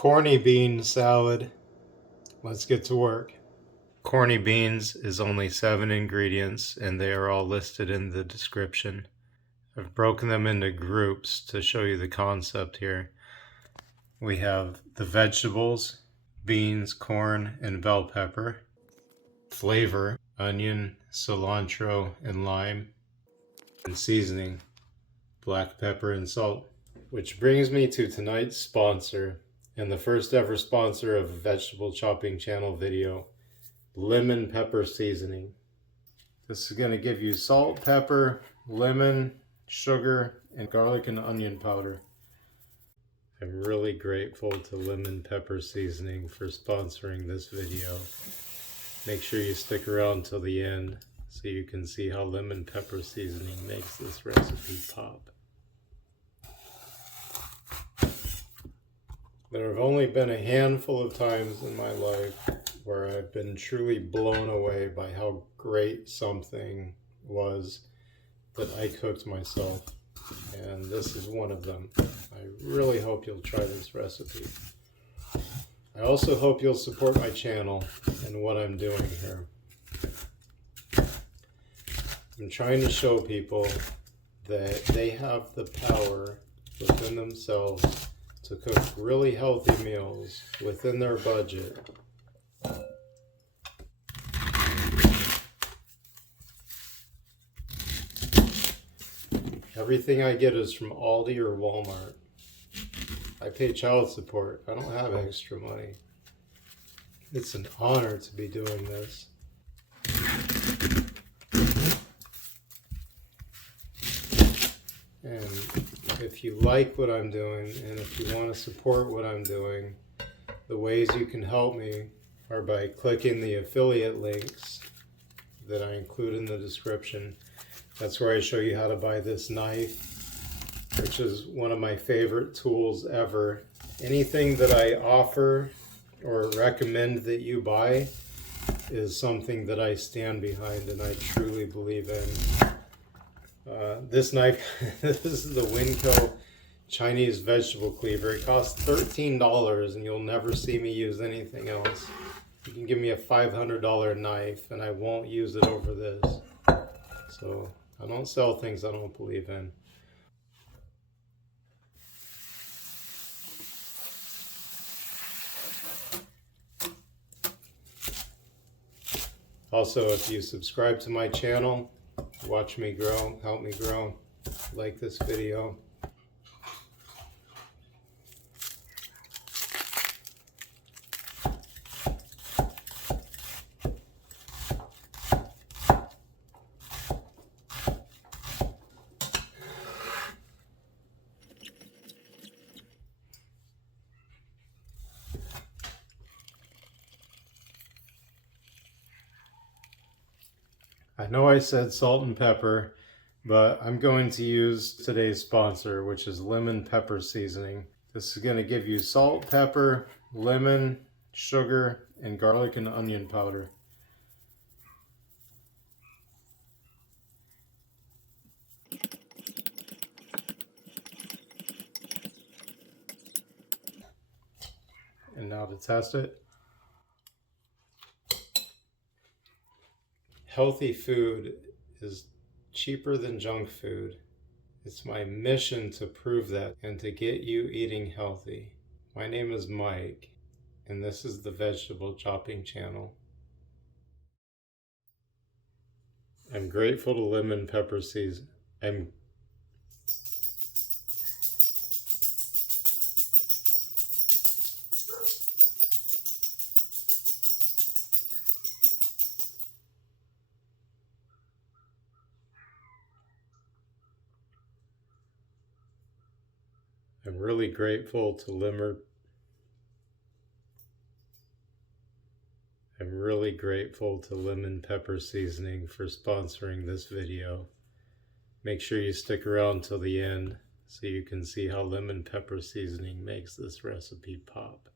Corny Bean Salad. Let's get to work. Corny beans is only 7 ingredients and they are all listed in the description. I've broken them into groups to show you the concept here. We have the vegetables, beans, corn, and bell pepper. Flavor, onion, cilantro, and lime. And seasoning, black pepper and salt. Which brings me to tonight's sponsor, and the first ever sponsor of a vegetable chopping channel video, lemon pepper seasoning. This is going to give you salt, pepper, lemon, sugar, and garlic and onion powder. I'm really grateful to Lemon Pepper Seasoning for sponsoring this video. Make sure you stick around till the end so you can see how lemon pepper seasoning makes this recipe pop. There have only been a handful of times in my life where I've been truly blown away by how great something was that I cooked myself, and this is one of them. I really hope you'll try this recipe. I also hope you'll support my channel and what I'm doing here. I'm trying to show people that they have the power within themselves to cook really healthy meals within their budget. Everything I get is from Aldi or Walmart. I pay child support. I don't have extra money. It's an honor to be doing this. And if you like what I'm doing, and if you want to support what I'm doing, the ways you can help me are by clicking the affiliate links that I include in the description. That's where I show you how to buy this knife, which is one of my favorite tools ever. Anything that I offer or recommend that you buy is something that I stand behind and I truly believe in. This knife, this is the Winco Chinese vegetable cleaver. It costs $13 and you'll never see me use anything else. You can give me a $500 knife and I won't use it over this. So I don't sell things I don't believe in. Also, if you subscribe to my channel, watch me grow, help me grow, like this video. I know I said salt and pepper, but I'm going to use today's sponsor, which is lemon pepper seasoning. This is going to give you salt, pepper, lemon, sugar, and garlic and onion powder. And now to test it. Healthy food is cheaper than junk food. It's my mission to prove that and to get you eating healthy. My name is Mike, and this is the Vegetable Chopping Channel. I'm grateful to Lemon Pepper Season. I'm really grateful to Lemon Pepper Seasoning for sponsoring this video. Make sure you stick around till the end so you can see how lemon pepper seasoning makes this recipe pop.